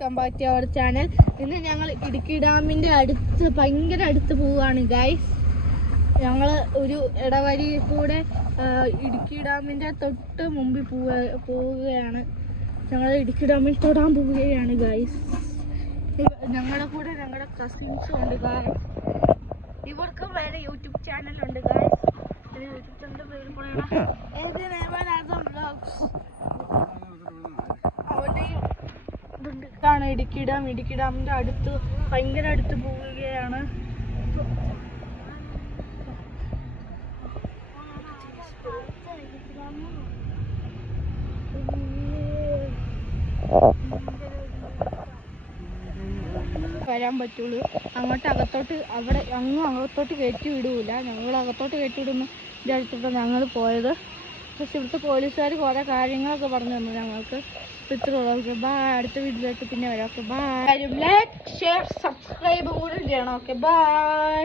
Welcome back to our channel. ഇന്ന് ഞങ്ങൾ ഇടുക്കി ഡാമിൻ്റെ ഭയങ്കര അടുത്ത് പോവുകയാണ് ഗൈസ്. ഞങ്ങൾ ഒരു ഇടവഴി കൂടെ ഇടുക്കി ഡാമിൻ്റെ തൊട്ട് മുമ്പിൽ പോവുകയാണ്. ഞങ്ങൾ ഇടുക്കി ഡാമിൽ തൊടാൻ പോവുകയാണ് ഗൈസ്. ഞങ്ങളുടെ കൂടെ ഞങ്ങളുടെ കസിൻസും ഉണ്ട് ഗൈസ്. ഇവർക്കും വേറെ യൂട്യൂബ് ചാനലുണ്ട് ഗൈസ്. യൂട്യൂബ് ചാനലിൻ്റെ പേര് പറയണം, ാണ് ഇടുക്കി ഡാം. ഇടുക്കി ഡാമിൻ്റെ അടുത്ത് ഭയങ്കര അടുത്ത് പോവുകയാണ്. വരാൻ പറ്റുള്ളൂ. അങ്ങോട്ട് അകത്തോട്ട് അവിടെ അകത്തോട്ട് കയറ്റി വിടൂല. ഞങ്ങൾ അകത്തോട്ട് കയറ്റി വിടുന്ന വിചാരിച്ചിട്ടാണ് ഞങ്ങൾ പോയത്. പക്ഷെ ഇവിടുത്തെ പോലീസുകാർ കുറേ കാര്യങ്ങളൊക്കെ പറഞ്ഞു തന്നു ഞങ്ങൾക്ക്. ഇത്രയുള്ളൂ. Okay bye. അടുത്ത വീഡിയോയിലേക്ക് പിന്നെ വരാം. Okay bye. Like share subscribe കൂടെ ചെയ്യണം. Okay by.